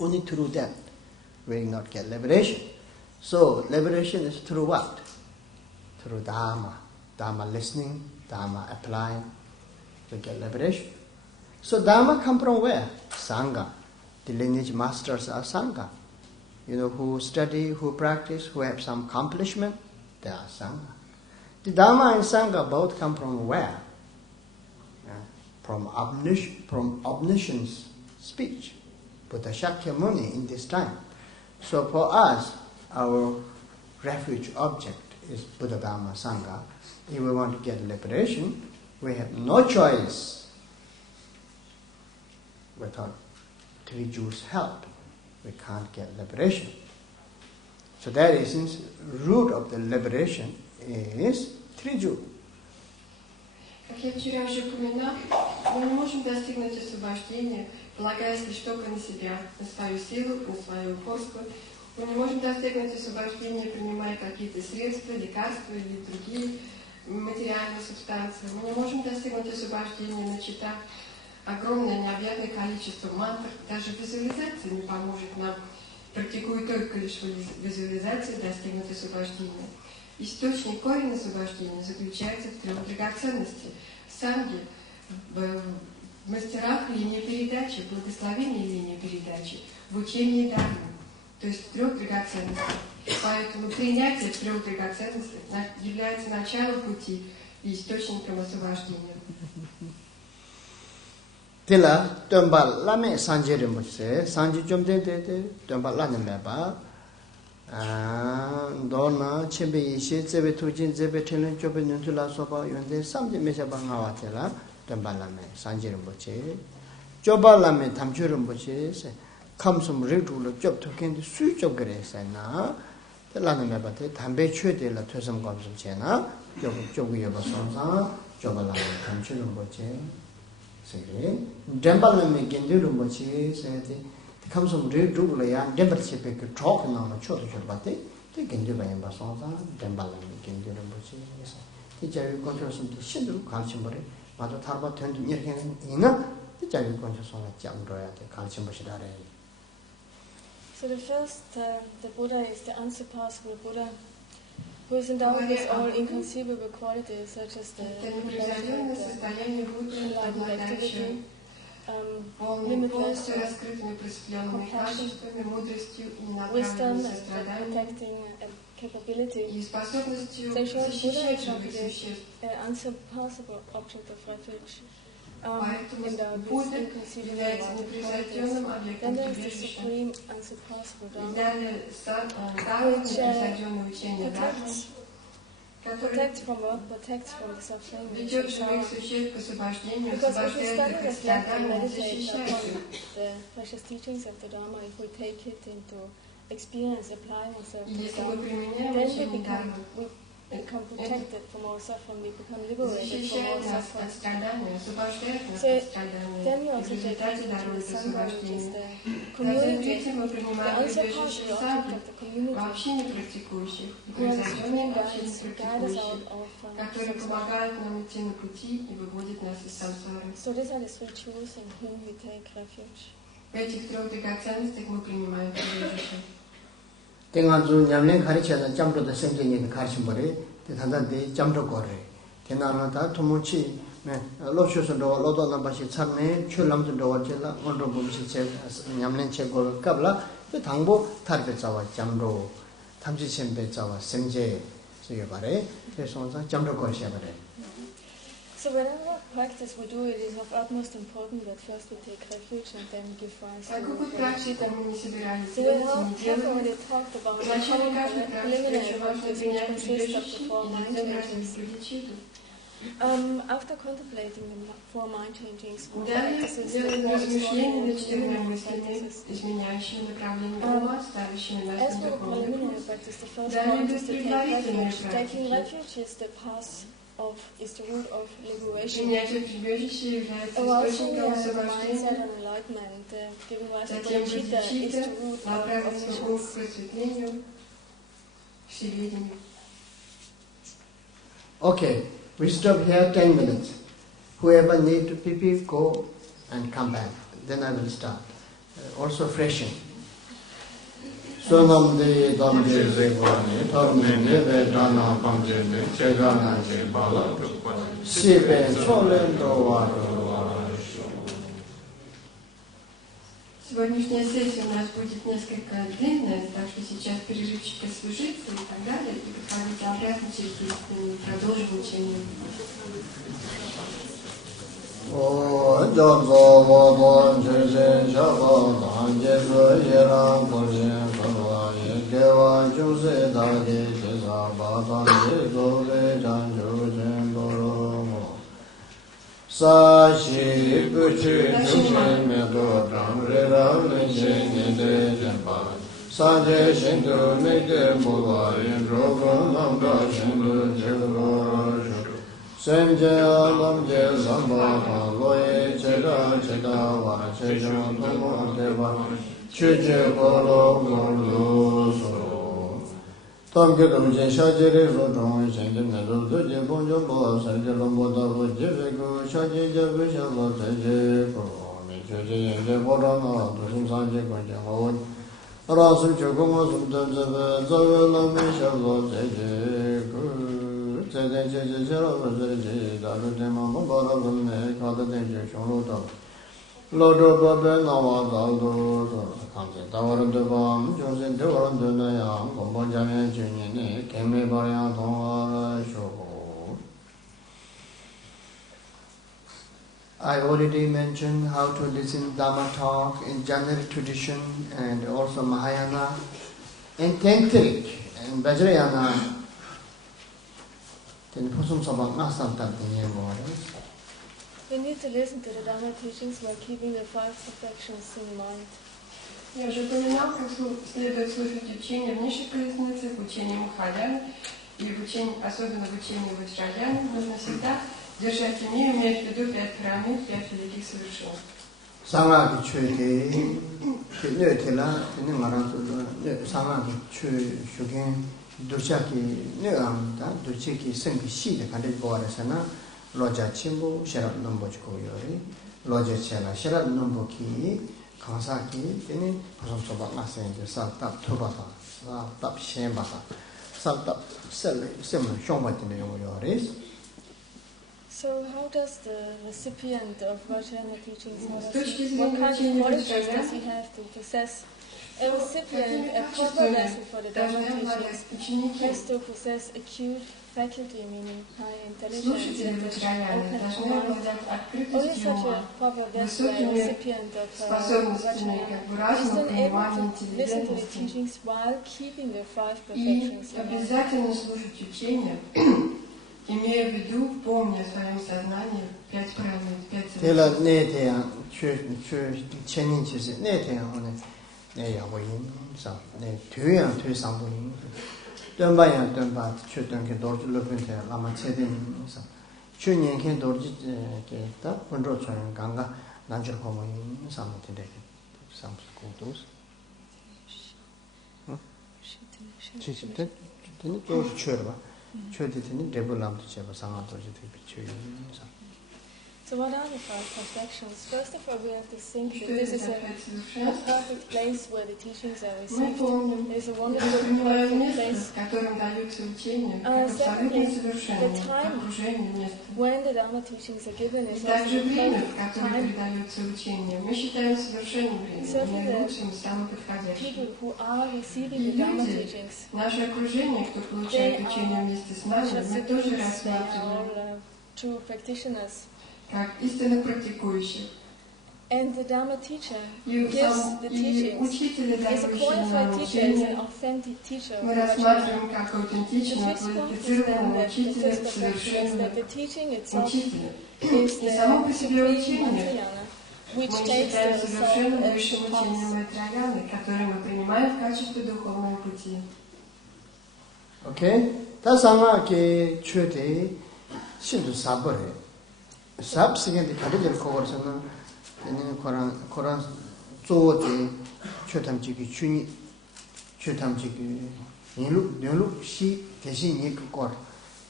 Only through that we will not get liberation. So liberation is through what? Through Dharma. Dharma listening, Dharma applying, we get liberation. So Dharma come from where? Sangha. The lineage masters are Sangha. Who study, who practice, who have some accomplishment, they are Sangha. The Dharma and Sangha both come from where? From omniscient speech. Buddha Shakyamuni in this time. So for us, our refuge object is Buddha Dharma Sangha. If we want to get liberation, we have no choice. Without three Jews' help, we can't get liberation. So that is root of the liberation is three Jews. Как я вчера уже упоминала, мы не можем достигнуть освобождения, полагаясь лишь только на себя, на свою силу, на свое упорство. Мы не можем достигнуть освобождения, принимая какие-то средства, лекарства или другие материальные субстанции. Мы не можем достигнуть освобождения, начитав огромное необъятное количество мантр. Даже визуализация не поможет нам, практикуя только лишь визуализацию, достигнуть освобождения. Источник, корень освобождения заключается в трех драгоценностях: в санге, в мастерах линии передачи, в благословении линии передачи, в учении дхарм. То есть в трех драгоценностях. Поэтому принятие трех драгоценностей является началом пути и источником освобождения. Tila tomba lame sanjere mose sanji jomde de tomba lane meba dona chembe yishe zebe tujin zebe tenen jobe nuntula soba yonde samje meshaba ngawa tela tomba lame sanjere mose joba lame tamjure mose se kamsum redulo job token su job gre sana telane meba te tambe chwede la tosam kamsum chena job yoba sonsa joba lame tamjure mose Seria, Dembala me Genduru Mochi, said the comes from Red Dubla, Dember Chipic, talking on a Choto Bate, the Gendula and Basonza, Dembala me Genduru Mochi. Teacher, you conscious of the Shindu, Kalchimbari, but the Tarba turned near him in a teacher, you conscious on a Jamdroya, the Kalchimbashidare. So the first, the Buddha is the unsurpassable Buddha, who is endowed with all inconceivable qualities such as the enlightenment activity, limitless compassion, wisdom, and protecting capability. So in short, Buddha is an unsurpassable object of refuge. Endowed with inconceivable qualities. Then there is the supreme unsurpassable Dharma, which protects from what? Protects from the suffering which is sorrow. Because if we study, reflect, and meditate upon the precious teachings of the Dharma, if we take it into experience, apply ourselves to the Dharma, then we become protected from all suffering, we become liberated from all suffering. So then we also take it into the Sangha, which is the community, the unsurpassable object of the community, who has supreme guidance, who guide us out of samsara. So these are the three Jews in whom we take refuge. Tenganzu Yamling Harichana Jamdo the Senjin in Karchimbari, the Tanda de Jamdo Gore, Tenanata, Tomuchi, Loshus and Lodo Nabashi Sane, Chulam to Dojela, Honorable Yamlin Chegol Kabla, the Tango, Tarbetzawa, Jamdo, Tamji Sembetzawa, Senje, Suyabare, Jamdo Gorshabare. So whenever practice we do, it is of utmost importance that first we take refuge and then give rise to refuge. So we have already talked about the preliminary practice, which consists of the 4 mind changings. After contemplating the 4 mind changings, what practices the more extraordinary practices? As for the preliminary practice, the first point is to take refuge. Taking refuge is the path is the root of liberation. Arousing the mindset and enlightenment, giving rise to bodhicitta, is the root of omniscience. Okay, we stop here 10 minutes. Whoever need to pee, go and come back. Then I will start. also freshen. Sonam de damje zegwani, tarme neve dana pamjene, chegana je bala, sipe cholen do. Сегодняшняя сессия у нас будет несколько длинная, так что сейчас перерывчик освежиться и так далее, и подходить обратно через 10 минут, продолжим учение. Sashi Puchi Jumai Medo Ramre Ramle Jene De Jempa Sanje Shindu Neke Mula Yendrogo Namda Shindu Jegoro Shuru Senje Alamje Zamba Loye Cheda Cheda Wa Chejo Tomo Deva Chuje Goro Goro Soro Tamke Domje Shajere Rodon Shenje Medo Doje Bonjo Bola Sanje Lombo Davo Jevego Shaje Jeve Shala Teje Ko Mechoje Yenge Borana Dosum Sanje Konje Hawon Rasum Chokoma Sum Tenzebe Zave Lame Shala Teje Ko Tede Cheje Shara Vajeje Daru Tema Mabara Lume Kada Teje Sholo Davo Lodo Babe Nawa Daldo Kamse Tawaran Devam Josen Dewaran Denayam Gombo Jame Junyene Keme Baryan Tongara Shoko. I already mentioned how to listen Dhamma talk in general tradition and also Mahayana and Tantric and Vajrayana. Then Pusum Sabak Nasam Tantinya Morris. We need to listen to the Dhamma teachings while keeping the 5 perfections in mind. Я уже упоминал, как следует слушать учение в низших колесницах, учение Махамудра и особенно в учении ваджраяны, нужно всегда держать в уме и иметь в виду 5 храмов, 5 великих совершенств. Самаги Чоки, Нетела, Самаги Чоки, Дучаки, Неамта, Дучики, Senki Shida, Kandid Boarasana. Loja Chimbo, Sherab Nombochko Yori, Loja Chela, Sherab Nomboki, Kansaki, any Soba Masen, Saltap Tubata, Saltap Shembata, Saltap Similar Shombat in the Yoris. So, how does the recipient of Vajrayana teachings, what kind of qualities does he have to possess? A recipient, a proper vessel for the Dhamma teachings, has to possess acute faculty, meaning high intelligence and open mind. Only such a proper vessel, a recipient of Vajrayana, is then able to listen to the teachings while keeping the 5 perfections in mind. Обязательно слушать учение, имея в виду, помня в своем сознании 5 правил, 5 совершенств. 네, 야고인, 사, 네, 뒤양 뒤상부인, 던바양 던바, 최던게 도르줄로 변태, 아마 체된, 사, 최년게 도르지게 다 본로 처형 강가 난줄 고모인 사무인데, 삼스고도스. 지지때 되는 또 쳐봐. 쳐되는 레벨람도 제가 상하도 되게 비춰요. So what are the 5 perfections? First of all, we have to think that this is a perfect place where the teachings are received. It is a wonderful, perfect place. Secondly, the time when the Dhamma teachings are given is also the perfect time. Certainly, the people who are receiving the Dhamma teachings, they are all true practitioners. And the Dhamma teacher gives the teachings, is a qualified teacher, is an authentic teacher. The response is then that the first perfection is that the teaching itself is the supreme Vajrayana, which takes the soul as pulse. Okay? That's how I choose Shindu Sabore. Subsequently, Kadil Korsana, and Koran Zote, Chotamchiki Chuni, Chotamchiki, Nilu, she, Tesin Nikor,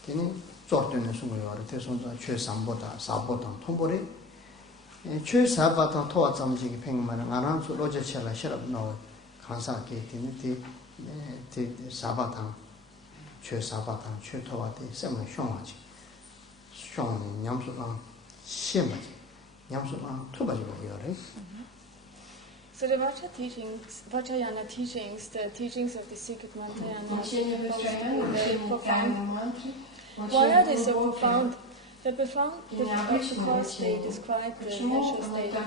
Tini, Zortan Sumu, Tesson, Chue Sambota, Sabotan, Tombore, Chö Sabatan Toa Zamji Pingman, Aransu Roger Chella, Sherab No, Kansaki, Sabatan, Chö Sabatan, Chö Toati, Seven Shomachi, Shon, Yamsulan, Shimaji, Yamsulan, Tubaji. So the Vajrayana teachings, the teachings of the secret Mantrayana, very profound. Why are they so profound? They're profound because they describe the natural state of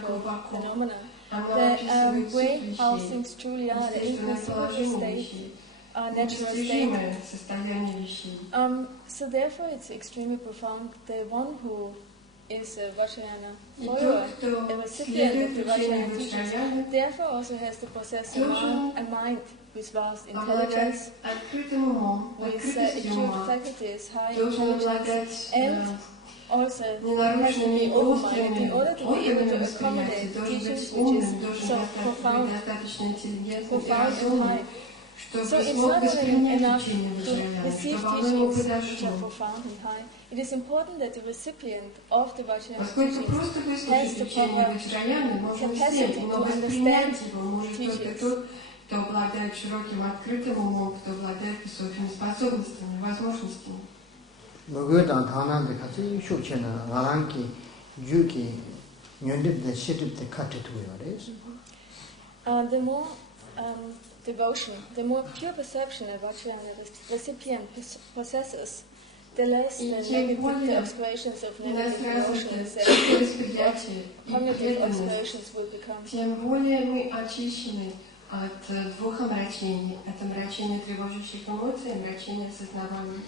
phenomena, the way how things truly are, the inconceivable state, natural state. So therefore it's extremely profound. The one who is a Vajrayana follower, a recipient of the Vajrayana teachings, therefore also has to possess a mind with vast intelligence, with acute faculties, high intelligence, and also has to be open-minded in order to be able to accommodate the teachings which is so profound and high. So it's not only enough to receive teachings which are profound and high. It is important that the recipient of the Vajrayana teachings has the proper capacity to understand teachings. Кто обладает широким открытым умом, кто обладает высокими способностями, возможностями. The more devotion, the more pure perception a Vajrayana recipient possesses, the less the obscurations of negative emotions and cognitive obscurations will become. Тем более мы очищены от двух омрачений. Это омрачение тревожащих эмоций и омрачение сознавания.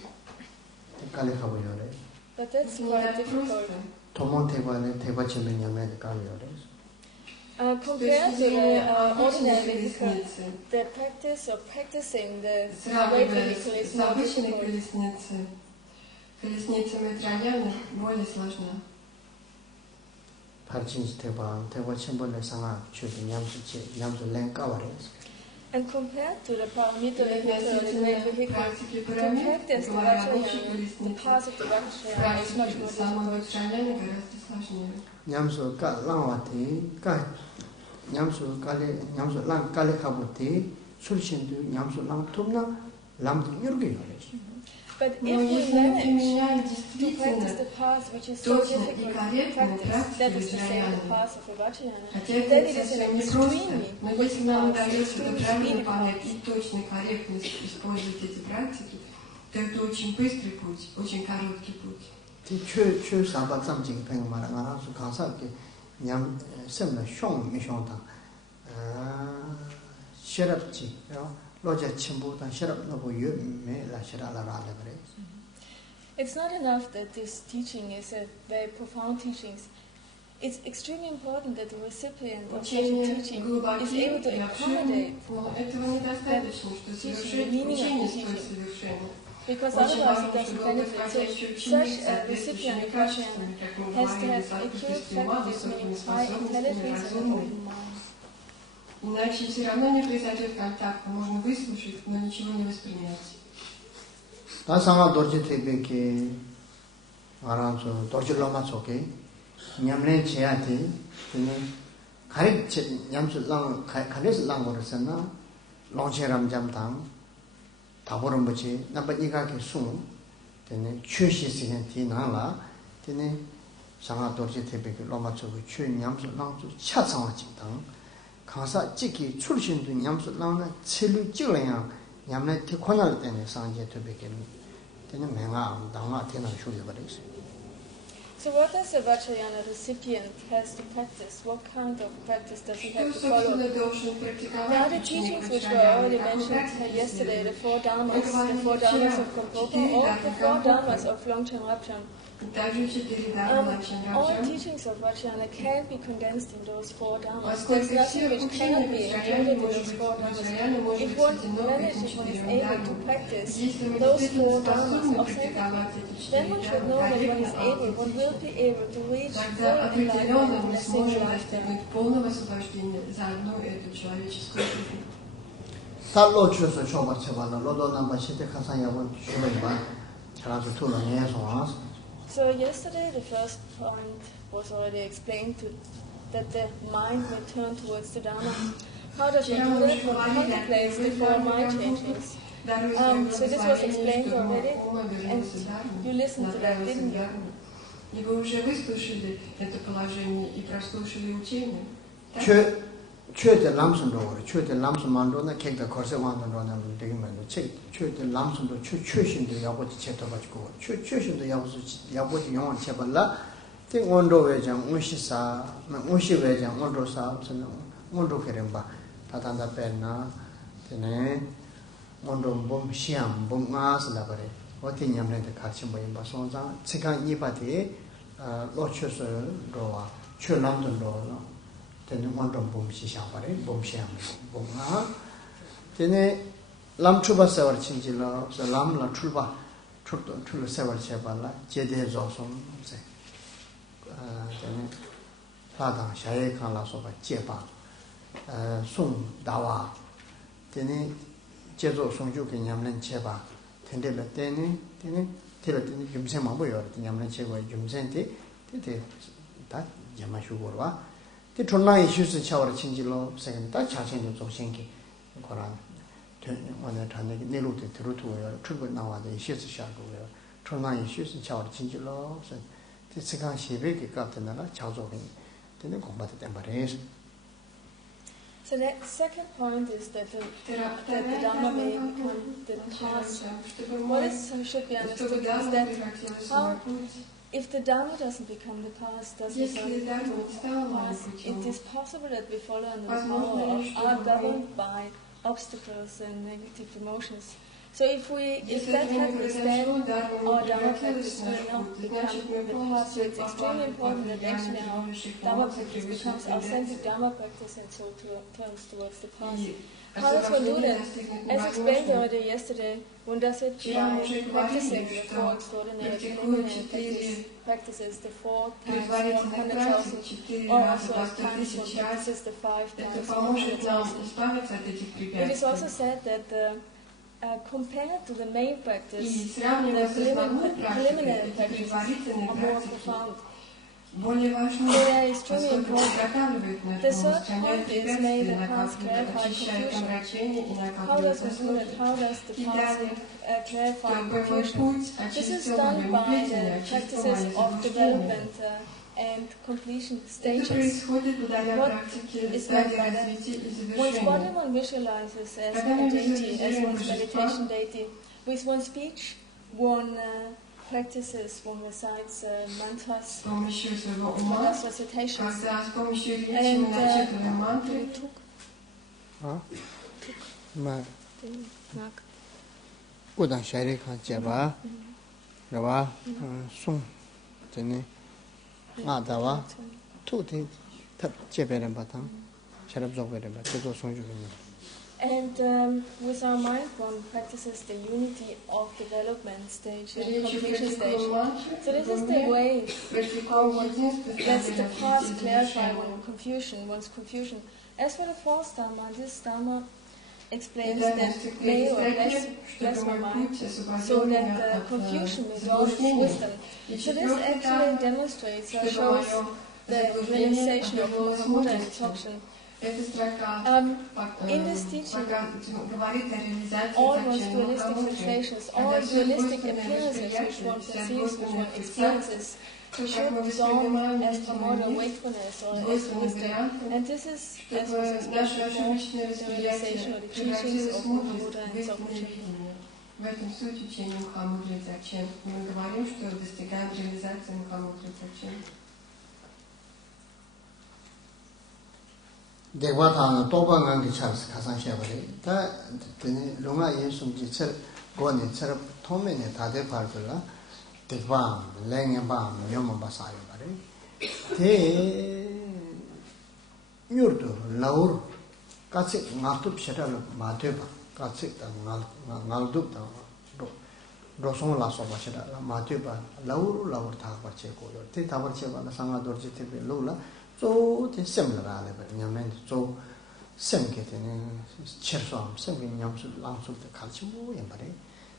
But that's quite difficult. Compared to the ordinary vehicle, the practice of practicing the great vehicle is more difficult. Колесница Ваджраяны более сложна. And compared to the paramita vehicle or the great vehicle, to practice the Vajrayana, the path of the Vajrayana is much more difficult. But if we manage to practice the path which is so difficult to practice, that is to say the path of the Vajrayana, then it is an extremely quick path, extremely speedy path. то это очень быстрый путь, очень короткий путь. It's not enough that this teaching is a very profound teaching. It's extremely important that the recipient of such a teaching is able to accommodate the meaning of the teaching. Because otherwise it doesn't benefit. So such a recipient of Vajrayana has to have acute faculties, meaning high intelligence and an open mind. Иначе все равно не произойдет контакт, можно выслушать, но ничего не воспринять. 강사 찍기 출신도 냠수 나오나 첼루 찍어야 냠네 티코날 때문에 상제 되겠네. 되는 명아 당아 되는 소리 버리지. So what does the Vajrayana recipient has to practice? What kind of practice does he have to follow? Now the teachings which were already mentioned yesterday, the four dharmas of Gampopa or the four dharmas of long-term rapture. All teachings of Vajrayana can be condensed in those four dharmas. There's nothing which cannot be included in those four dharmas. If one manages, if one is able to practice those four dharmas authentically, then one should know that one is able, one will be able to reach full enlightenment in a single lifetime. 달로 주서 줘봐 제발 로도 남바 시대 가상 야본 주면 봐. 잘아서 돌아내서 와서 So yesterday the first point was already explained that the mind will turn towards the Dharma. How does it do that? One contemplates the four mind changes. So this was explained already, and you listened to that, didn't you? И вы уже выслушали это положение и прослушали учение. Чуете ламсундо, чуете ламсумандо, кекда корсевандо на дигмен도 чуете ламсундо, чу신도 야보지 쳇어가지고 чу신도 야보지 영원 쳇발라. 때 온도 외장 운시사, 운시 외장 온도사 무슨 온도 그림바 다단다 빼나 되네. 온도 봄 시험 봄아스라 그래. 어떻게 냠는데 같이 모임 봐. 손자 시간 이바디 로쳐서 로와 출남도 되는 온도 봄 시험 바래. 봄 시험 봄아 되네. 람추바서월 친질로 람라 출바 출세월 제발라 제대로 좀 되네. 파당 샤예 칸라서가 제바 송 다와 되네. 제조 송주 개념은 제바 텐데를 때는 테를 때는 юм세만 보여. 개념은 제고 юм센데 되게 다 야마슈고와 때 존나 이슈스 차वर 친질로 세근다 자신도 조생기 거란 오늘 단에 내로도 들어두어요. 출근 나와도 이슈스 샤고요. 존나 이슈스 차वर 친질로 때 시간 시백이 같은데나 자조는 되는 공부도 된 말이에요. So the second point is that the Dharma may become the past. What should be understood is that if the Dharma doesn't become the past, doesn't become the past, it is possible that we follow under the power of are governed by obstacles and negative emotions. So if that happens, then our Dharma practice will not become the past. So it's extremely important that actually our Dharma practice becomes authentic Dharma practice and so turns towards the past. How does one do that? As explained already yesterday, one does it by practicing the four extraordinary preliminary practices, the 4 times 100,000, or also at times one practices the 5 times 100,000. It is also said that compared to the main practice, the preliminary practices are more profound. They are extremely important. The third point is may the past clarify confusion. How does one do that? How does the past clarify confusion? This is done by the practices of development and completion stages. What is meant by that? One's body one visualizes as a deity, as one's meditation deity. With one's speech, one practices, one recites mantras, mantras recitations, 다와 투티 탑제베는 바탕 샤랍족베는 바탕 송주는 and with our mind one practices the unity of development stage and completion stage. So this is the way how one lets the past clarify one's confusion. As for the fourth Dharma, this Dharma explains that may or bless my mind so that the confusion resolves wisdom. So this actually demonstrates or shows the realization of Mahamudra and dzogchen. In this teaching, all one's dualistic sensations, all dualistic appearances which one perceives, which one experiences, should dissolve as promoter wakefulness or as wisdom. And this is, as was explained before, the realization of the teachings of Mahamudra and dzogchen. В этом суть учения Махамудры и дзогчен. Мы говорим, что достигаем реализации Махамудры и дзогчен. 대과타는 도방한게 차스 가상시야버리 다 되니 롱아 예수님지 철 고니 철 토면에 다대 발들라 대과 랭에바 묘만 바사요 바리 대 뉴르도 라우르 같이 나도 피라로 마대바 같이 나도 로송라서 바시라 마대바 라우르 다 바체고 대 다버체바 상아도르지 테베 로라 조 셈라라레 냐면 조 셈게되는 쳇som 셈게 냠수 랑수도 같이 뭐 연발에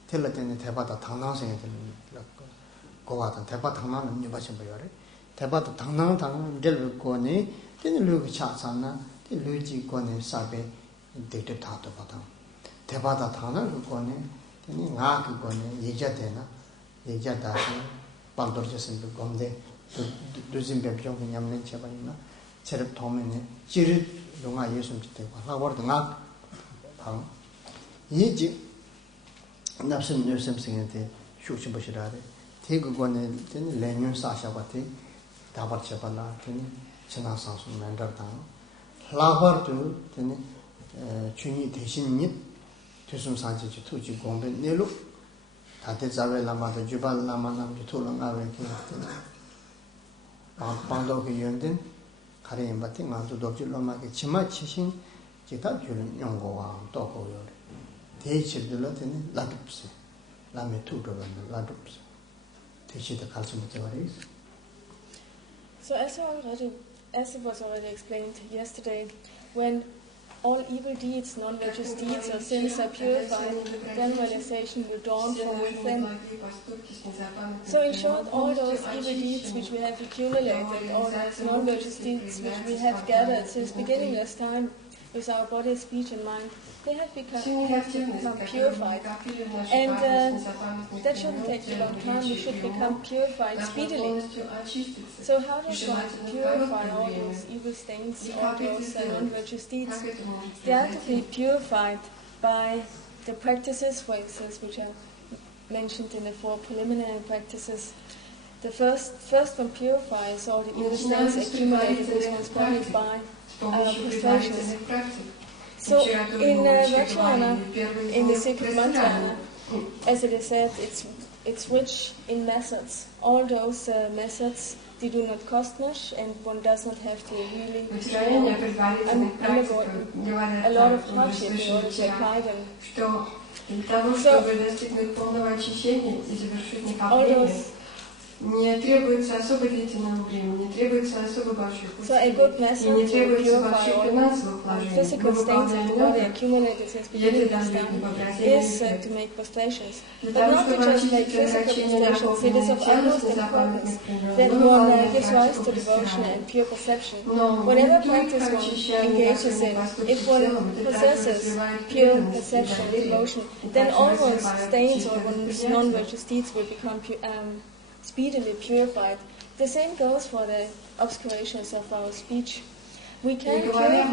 텔라테네 대바다 당당성에 되는 고와다 대바 당나는 니바신 버려래 대바도 당나는 될 거네 되는 루기 차잖아 이 루지 거네 사베 데이터 타도 받아 대바다 당나는 거네 되니 나 그거네 얘기되나 얘기하다시 반도르졌은 그 건데 두진 배병 그냥는 제발이나 체력 도면에 지르 용아 예수님 때고 하고도 나 방. 이지 납선 뉴스생한테 쇼시 보시라래. 대그거는 되는 레뉴 사샤바티 다버쳐발라 되는 지나상수 만들다. 라버도 되는 주니 대신님 대숨 산지 투지 공부 내로 다들 자벨라마도 주발라마남도 토론하게 방도그 연된 가리인 같은 만도 독질로마게 치마 치신 기타 주는 연구와 또 보여. 대치들로 되는 라둡스. 라메 투도는 라둡스. 대치도 갈수 못해 버리스. So as it was already explained yesterday, when all evil deeds, non-virtuous deeds or sins are purified, then realization will dawn from within. So in short, all those evil deeds which we have accumulated, all those non-virtuous deeds which we have gathered since beginningless time with our body, speech and mind, they have become purified. And that shouldn't take a long time, we should become purified speedily. So how does one purify all those evil stains, all those non-virtuous deeds? They are to be purified by the practices, for instance, which are mentioned in the 4 preliminary practices. The first one purifies all the evil stains accumulated in one's body by frustrations. So in Vajrayana, in the secret mantra, as it is said, it's rich in methods. All those methods, they do not cost much, and one does not have to really undergo a lot of hardship in order to apply them. All those не требуется особо длительного времени, не требуется особо больших усилий, и не требуется больших финансовых вложений. Physical stains of the body accumulated since beginning of time is to make prostrations. But not to just make physical prostrations, it is of utmost importance that one gives rise to devotion and pure perception. Whatever practice one engages in, if one possesses pure perception, devotion, then all one's stains or one's non-virtuous deeds will become speedily purified. The same goes for the obscurations of our speech. We can purify them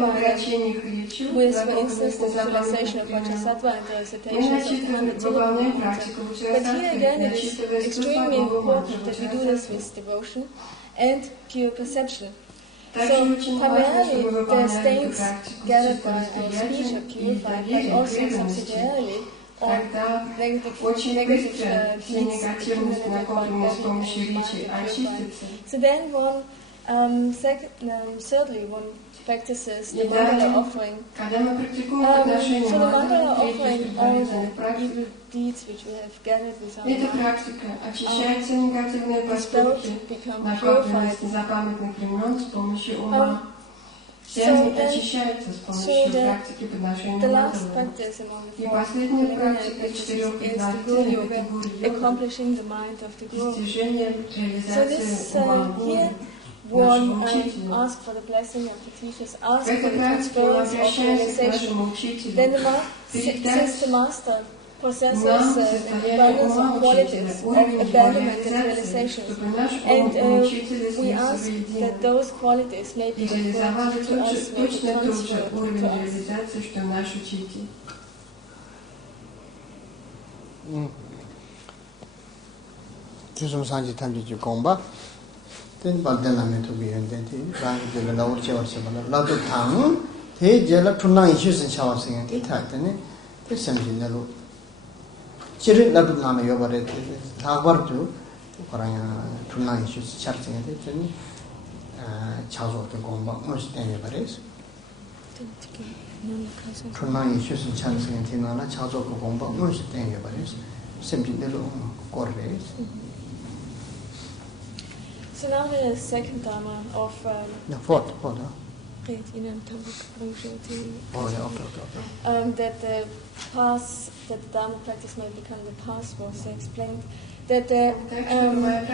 with, for instance, the visualization of Bodhisattva and the recitations of the 100 Четырёх. But here again it is extremely important that we do this with devotion and pure perception. So primarily the stains gathered by our speech are purified, but also subsidiarily or negative deeds accumulated by body. So then one, thirdly, one practices the mandala offering. So the mandala offering all the evil deeds which we have gathered with our mind, dispelled, become purified. So the last practice among the 4 preliminary practices is the Guru Yoga, accomplishing the mind of the Guru. So this here one asks for the blessing of the teachers, asks for the transference of realization. Then since the master possesses abundance of qualities of abandonment and realization, and we ask that those qualities may be transferred to us, may be transferred to us. Tisum sanji tamji ji gomba ten badela me to be and then rang de la urche urche bala la to thang te jela tunang ishu sin chawa sing te tha tene te samji na lo chiri la to name yo bare te thagwar ju koranya tunang ishu char sing te ten chazo te gomba mus te me bare tunang ishu sin char sing te na la chazo ko gomba mus te me bare samji na lo korre. So now the second dharma of fourth. That the dharma practice may become the path was explained. that the pathway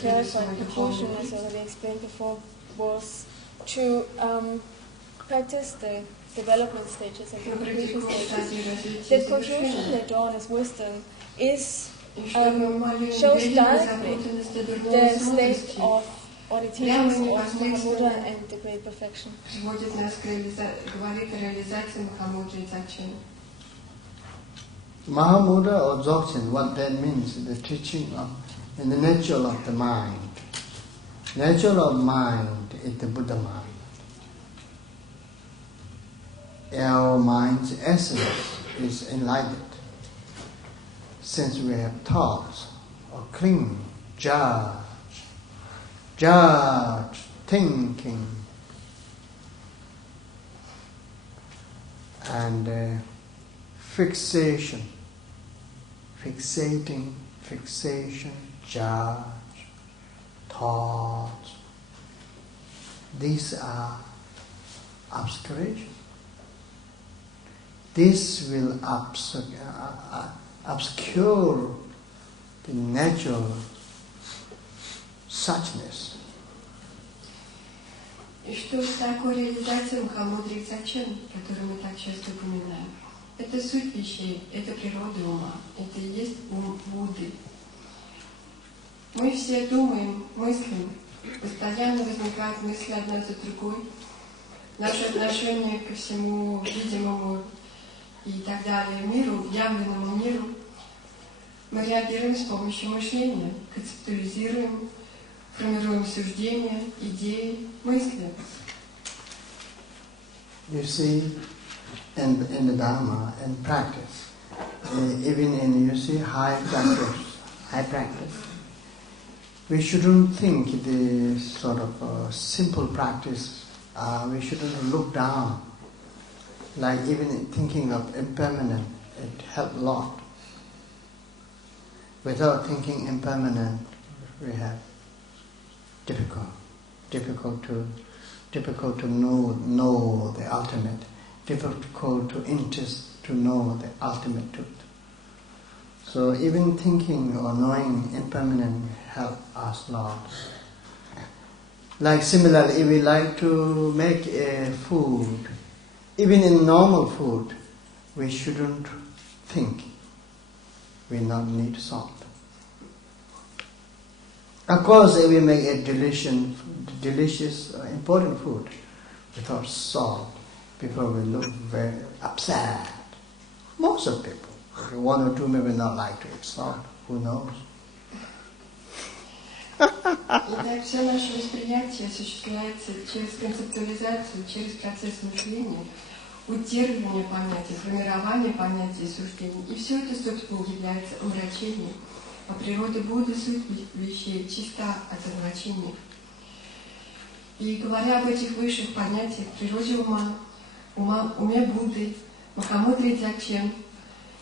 clarified proportion, as already explained before, was to practice the development stages and the completion stages. That proportion later on as wisdom is shows directly the state of or the teachings of Mахамудра and the great perfection. Mahamudra or dzogchen, what that means is the teaching of in the nature of the mind. Nature of mind is the Buddha mind. Our mind's essence is enlightened. Since we have thoughts or cling, judge, thinking, and fixation, judge, thoughts. These are obscuration. This will obscure the natural suchness. И что такое реализация Махамудры и дзогчен, которую мы так часто упоминаем? Это суть вещей, это природа ума, это и есть ум Будды. Мы все думаем, мыслим, постоянно возникают мысли одна за другой. Наше отношение ко всему видимому и так далее миру, явленному миру, мы реагируем с помощью мышления, концептуализируем, формируем суждения, идеи, мысли. You see, in the Dharma, in practice, even in, you see, high practice, we shouldn't think the sort of simple practice, we shouldn't look down. Like even thinking of impermanent, it helps a lot. Without thinking impermanent, we have difficult to know the ultimate, difficult to know the ultimate truth. So even thinking or knowing impermanent help us a lot. Like similarly, if we like to make a food, even in normal food, we shouldn't think. We not need salt. Of course, if we make a delicious, important food without salt, people will look very upset. Most of people, one or two maybe not like to eat salt. Who knows? Итак, все наше восприятие осуществляется через концептуализацию, через процесс мышления, удерживание понятий, формирование понятий и суждений. И все это, собственно, является омрачением. А природа Будды, суть вещей, чиста от омрачения. И говоря об этих высших понятиях, природе уме Будды, Махамудре и дзогчен,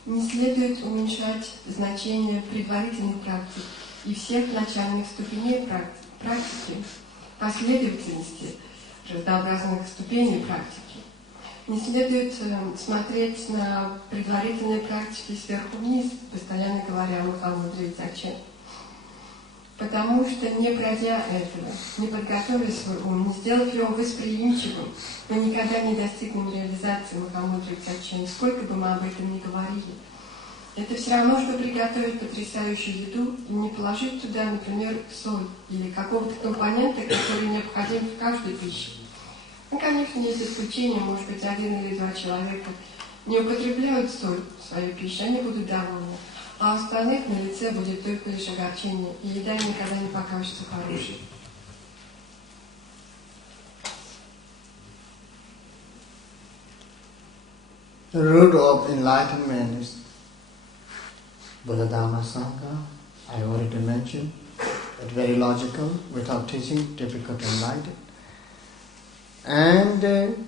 не следует уменьшать значение предварительных практик и всех начальных ступеней практики, последовательности разнообразных ступеней практики. Не следует смотреть на предварительные практики сверху вниз, постоянно говоря о Махамудре и дзогчен. Потому что не пройдя этого, не подготовив свой ум, не сделав его восприимчивым, мы никогда не достигнем реализации Махамудры и дзогчен, сколько бы мы об этом ни говорили. Это все равно, что приготовить потрясающую еду и не положить туда, например, соль или какого-то компонента, который необходим в каждой пище. Ну, конечно, есть исключения, может быть, 1 или 2 человека не употребляют соль в свою пищу, они будут довольны. А у остальных на лице будет только лишь огорчение, и еда никогда не покажется хорошей. The root of enlightenment is Buddha Dhamma Sangha. I already mentioned. It's very logical. Without teaching, difficult to enlighten. And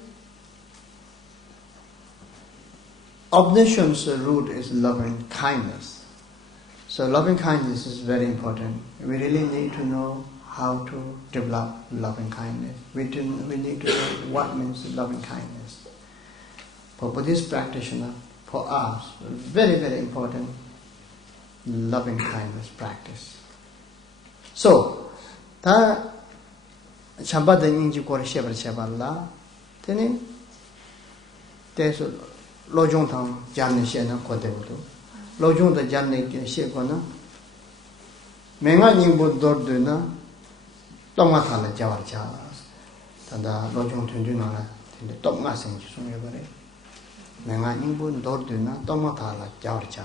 omniscience root is loving kindness. So loving kindness is very important. We really need to know how to develop loving kindness. We need to know what means loving kindness. For Buddhist practitioner, for us, very, very important loving kindness practice. So, ta chamba de inji kor shebar cheballa, tene teso lojong tang janne she na ko de do. Lojong da janne ke she ko na menga ningbo dor de na tonga thala jawar cha. Tanda lojong tunju na la tende tonga sen ji sung ye bare. Menga ningbo dor de na tonga thala jawar cha.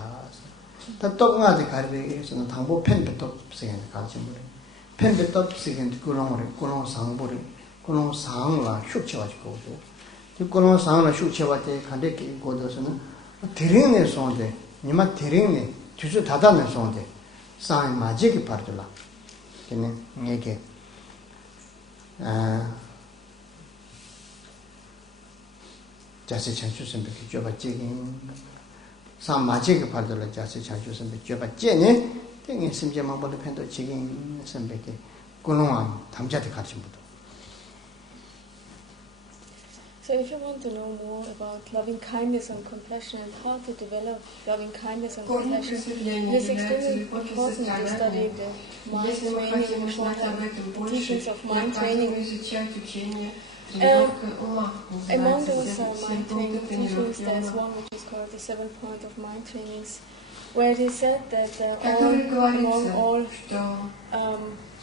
Ta tonga de karbe so na thangbo pen be to se ka chim bare. pen be to se gen kulong sang bore. Kulong sang la shuk che wa ji ko do. Ti kulong sang la shuk che wa te khande ki ko do so na tering ne so de. Nima tering ne juju dada ne so de. Sang ma ji ki par de la. Kene ngeke 자세 chanchu sembe ki joba jegin sam maje ki pardola jase chanchu sembe joba jene tengi simje mangbo le pendo jegin sembe ki kunongam tamjate 가르침 budo. So if you want to know more about loving kindness and compassion and how to develop loving kindness and compassion, it is extremely important to study the mind training, the teachings of mind training. Among those mind training teachings, there is one which is called the 7 point of mind trainings, where it is said that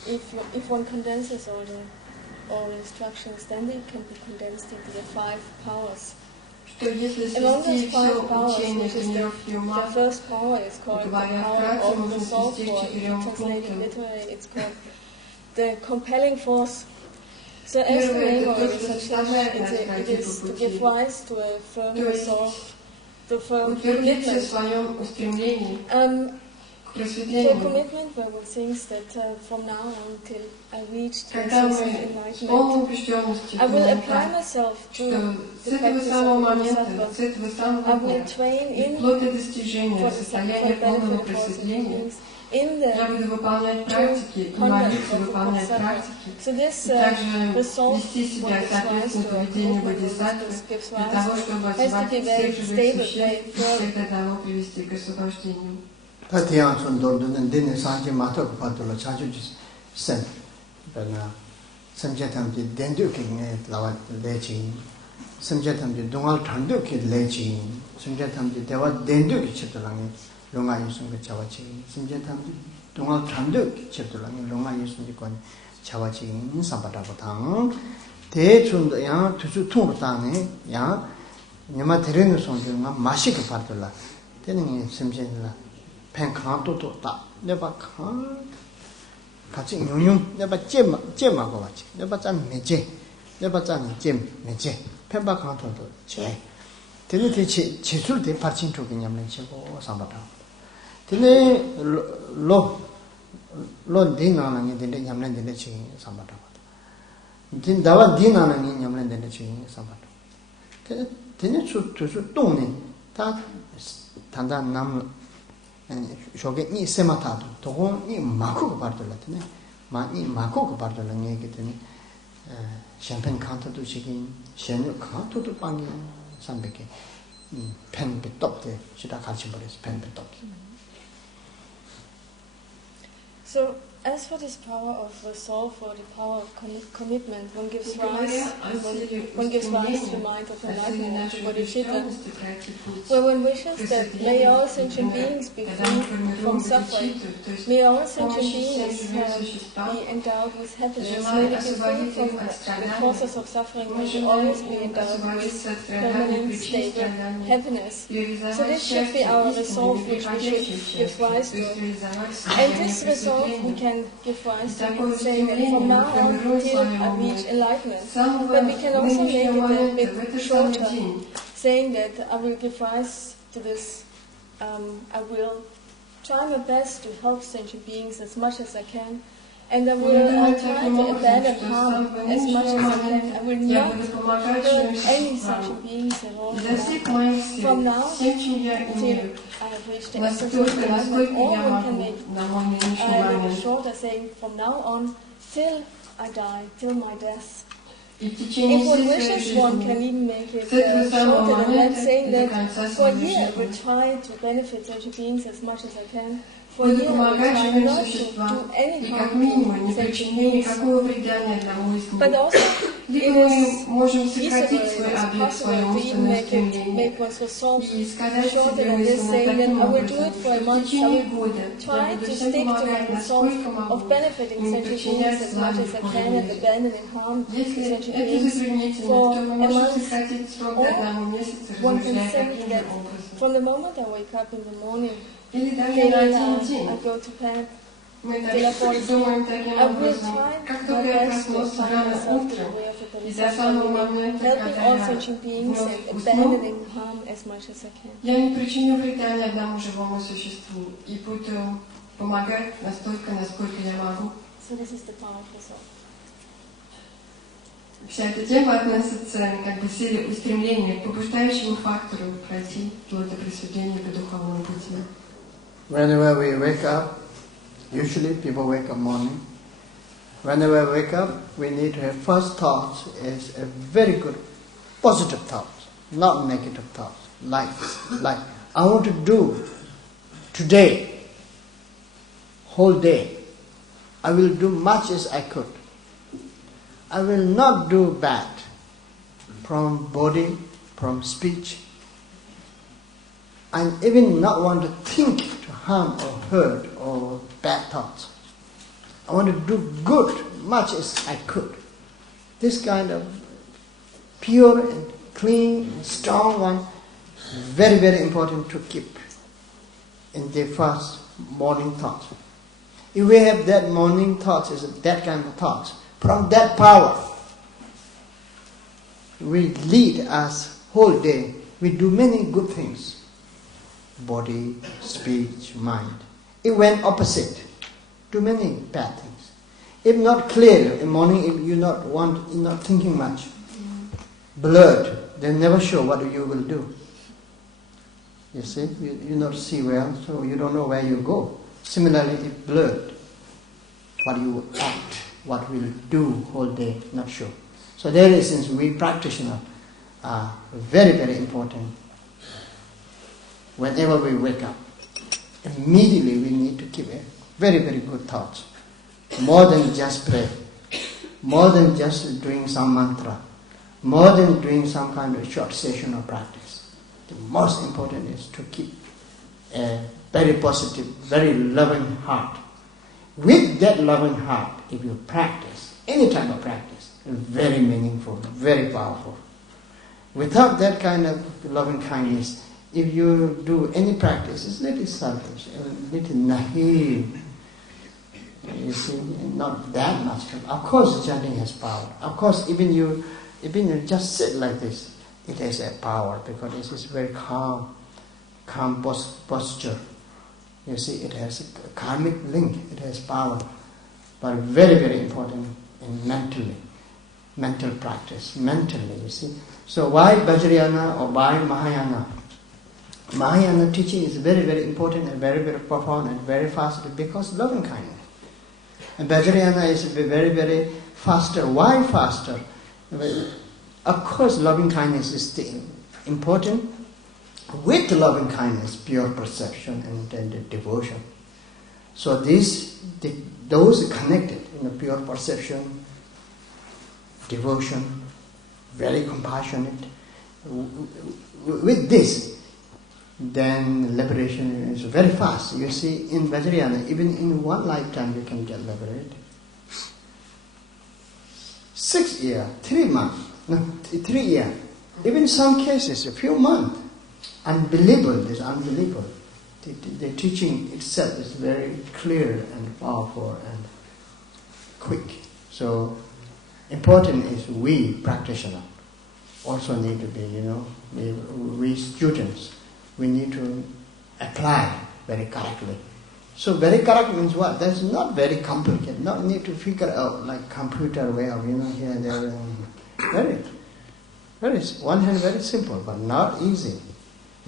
if one condenses all instructions, then they can be condensed into the 5 powers. Among those 5 powers, which is the first power is called the power of the soul force. Translated literally, it's called the compelling force. So as the name already suggests, it is to give rise to a firm resolve, to firm commitment. So commitment where one thinks that from now on till I reach the enlightenment, I will apply myself to the practice of Bodhisattva. I will train in for the benefit of all beings. In the true conduct of the Bodhisattva. So this resolve gives rise to a commitment, gives rise has to be very stable, very firm. Tatiyan son dordunen dine sanji matok patula chanchu sen bana samjatam di dendu ki ne lawa lechi samjatam di dongal thandu ki lechi samjatam di dewa dendu ki chitulangi longa yusung ki chawachi samjatam di dongal thandu ki chitulangi longa yusung ki kon chawachi sabata batang te chund ya tusu tung batang ya nyama terenu son ki nga mashi ki patula tening samjela pen kanto ta never kan 같이 용용 내가 잼하고 같이 내가 짠 매제 내가 짠 잼 매제 펜바 kanto도 제 되는 대체 제술 대 받친 쪽이냐면 제고 삼바다 되네 로 디나는 되는 냠는 되는 지 삼바다 din dawa 디나는 냠는 되는 지 삼바다 되네 수수 동네 다 단단 남 저게 니 세마타도 도고 니 마코가 받들었네 마니 마코가 받들는 얘기 되니 샴페인 칸토도 지금 셴 칸토도 빵이 300개 펜비 떡대 시다 같이 버려서 펜비 떡. So as for this power of resolve or the power of commitment, one gives rise to the mind of enlightenment, bodhisattva, where one wishes that may all sentient beings be free from suffering, may all sentient beings be endowed with happiness, may they be free from the causes of suffering, may they always be endowed with permanent, stable happiness. So this should be our resolve which we should give rise to. And this resolve we can give rise to in saying that from now on till I reach enlightenment. But we can also make it a bit shorter, saying that I will give rise to this, I will try my best to help sentient beings as much as I can, and I will try to abandon harm as much as I can. I will not hurt any sentient beings at all. From now till I have reached the essence of enlightenment, or one can make it shorter, saying from now on till I die, till my death. If one wishes, one can even make it shorter than that, saying that for a year I will try to benefit sentient beings as much as I can. Буду помогать живым существам и как минимум не причиню никакого вреда ни одному из них. Либо мы можем сократить свой объект, свое умственное стремление и сказать себе мысленно таким образом, в течение года я буду всем помогать, насколько могу, и не причинять зла никому. Если это затруднительно, то мы можем сократить срок до 1 месяца, размышляя таким же образом. Или даже на 1 день. Мы так думаем таким образом, как только я проснулся рано утром, и до самого момента, когда я вновь усну, я не причиню вреда ни одному живому существу и буду помогать настолько, насколько я могу. Вся эта тема относится как бы к силе устремления, к побуждающему фактору пройти вплоть до присуждения по духовному пути. Whenever we wake up, usually people wake up morning. Whenever we wake up, we need to have first thoughts is a very good positive thoughts, not negative thoughts. Like I want to do today, whole day. I will do much as I could. I will not do bad from body, from speech. I even not want to think to harm or hurt or bad thoughts. I want to do good much as I could. This kind of pure and clean and strong one, very, very important to keep in the first morning thought. If we have that morning thoughts, is that kind of thoughts, from that power, we lead us whole day. We do many good things. Body, speech, mind. It went opposite. Do many bad things. If not clear in the morning, if you're not thinking much, blurred, they never show what you will do. You see, you not see well, so you don't know where you go. Similarly, if blurred, what you will act, what we'll do whole day, not sure. So there is, since we practitioners are very, very important. Whenever we wake up, immediately we need to keep a very, very good thoughts. More than just pray, more than just doing some mantra, more than doing some kind of short session of practice. The most important is to keep a very positive, very loving heart. With that loving heart, if you practice, any type of practice, very meaningful, very powerful. Without that kind of loving kindness, if you do any practice, it's a little selfish, a little naive. You see, not that much. Of course, chanting has power. Of course, even you just sit like this, it has a power because it is very calm posture. You see, it has a karmic link. It has power, but very, very important in mental practice. Mentally, you see. So why Vajrayana or why Mahayana? Mahayana teaching is very, very important and very, very profound and very fast because loving kindness. And Vajrayana is very, very faster. Why faster? Of course, loving kindness is important. With loving kindness, pure perception and then the devotion. So those connected in the pure perception, devotion, very compassionate. With this, then liberation is very fast. You see, in Vajrayana, even in one lifetime you can get liberated. 6 years, 3 months, 3 years, even in some cases, a few months. Unbelievable, it's unbelievable. The teaching itself is very clear and powerful and quick. So, important is we practitioners also need to be, we students, we need to apply very correctly. So very correct means what? That's not very complicated. Not need to figure out like computer way of, here, there. Very, one hand very simple, but not easy.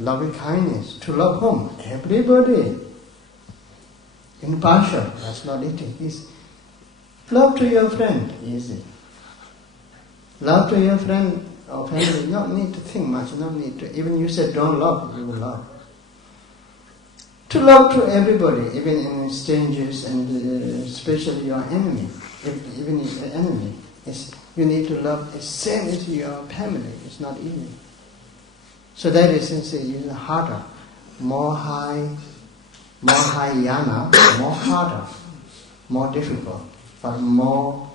Loving kindness, to love whom? Everybody. Impartial, that's not easy. Love to your friend, easy. Love to your friend or family, not need to think much, not need to, even you said don't love, you will love. To love to everybody, even in strangers and especially your enemy. Even if the enemy, you need to love the same as your family. It's not easy. So that is essentially harder, more high yana, more harder, more difficult, but more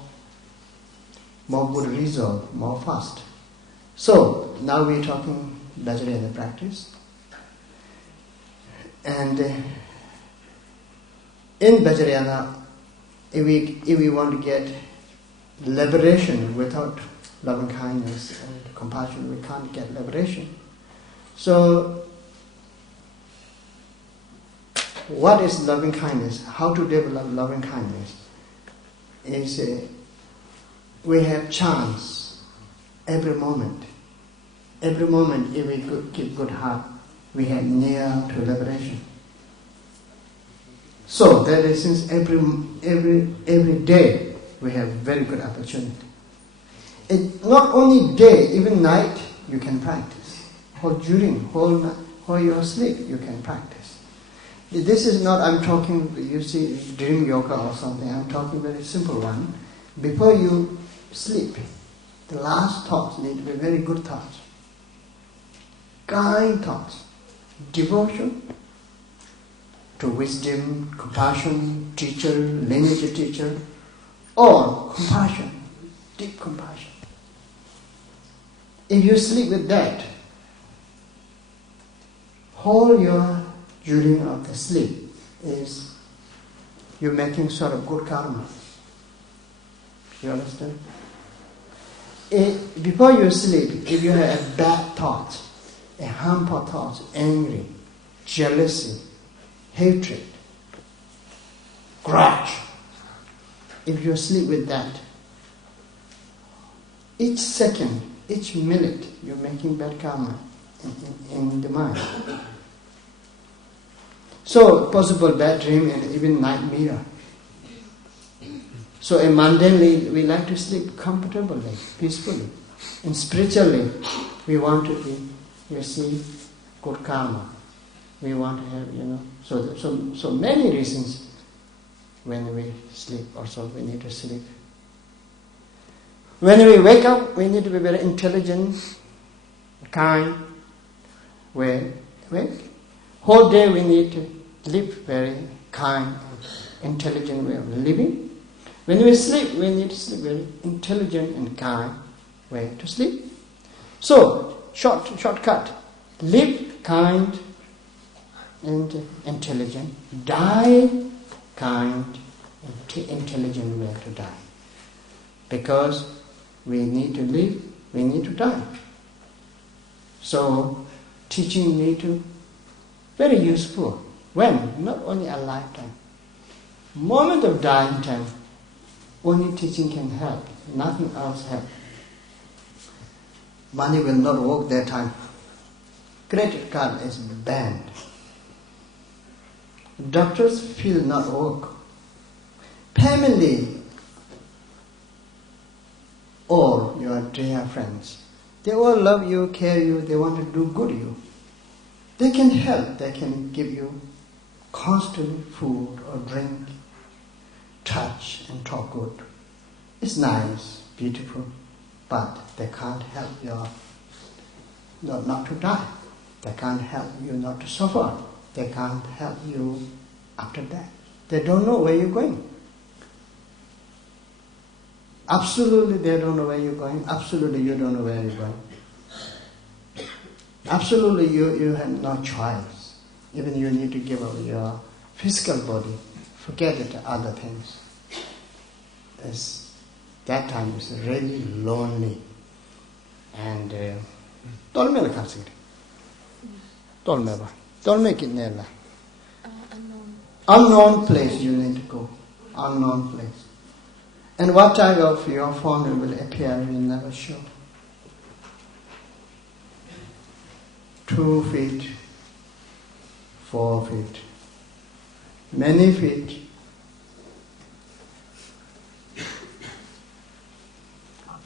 good result, more fast. So now we're talking vajrayana practice. And in vajrayana, if we want to get liberation without loving kindness and compassion, we can't get liberation. So, what is loving kindness? How to develop loving kindness? Is we have chance every moment. Every moment, if we keep good heart, we have near to liberation. So that is since every day we have very good opportunity. Not only day, even night you can practice. Or during whole your sleep you can practice. This is not I'm talking you see dream yoga or something. I'm talking very simple one. Before you sleep, the last thoughts need to be very good thoughts. Kind thoughts. Devotion to wisdom, compassion, teacher, lineage teacher, or compassion, deep compassion. If you sleep with that, whole your during of the sleep is you're making sort of good karma. You understand? Before you sleep, if you have bad thoughts, a harmful thoughts, angry, jealousy, hatred, grudge, if you sleep with that, each second, each minute, you're making bad karma in the mind. So, possible bad dream and even nightmare. So, mundanely, we like to sleep comfortably, peacefully. And spiritually, we want to be, you see, good karma. We want to have, so many reasons when we sleep also we need to sleep. When we wake up, we need to be very intelligent, kind, wake. Whole day we need to live very kind, intelligent way of living. When we sleep, we need to sleep very intelligent and kind way to sleep. So, shortcut, live kind and intelligent, die kind and intelligent way to die. Because we need to live, we need to die. So, teaching need to very useful. When? Not only a lifetime. Moment of dying time, only teaching can help. Nothing else help. Money will not work that time. Credit card is banned. Doctors feel not work. Family, all your dear friends, they all love you, care you, they want to do good to you. They can help, they can give you constant food or drink, touch and talk good. It's nice, beautiful, but they can't help you not to die. They can't help you not to suffer. They can't help you after that. They don't know where you're going. Absolutely they don't know where you're going. Absolutely you don't know where you're going. Absolutely you have no choice. Even you need to give up your physical body. Forget it, other things. That time is really lonely. And unknown place you need to go. Unknown place. And what type of your form will appear, you never sure. 2 feet, 4 feet, many feet.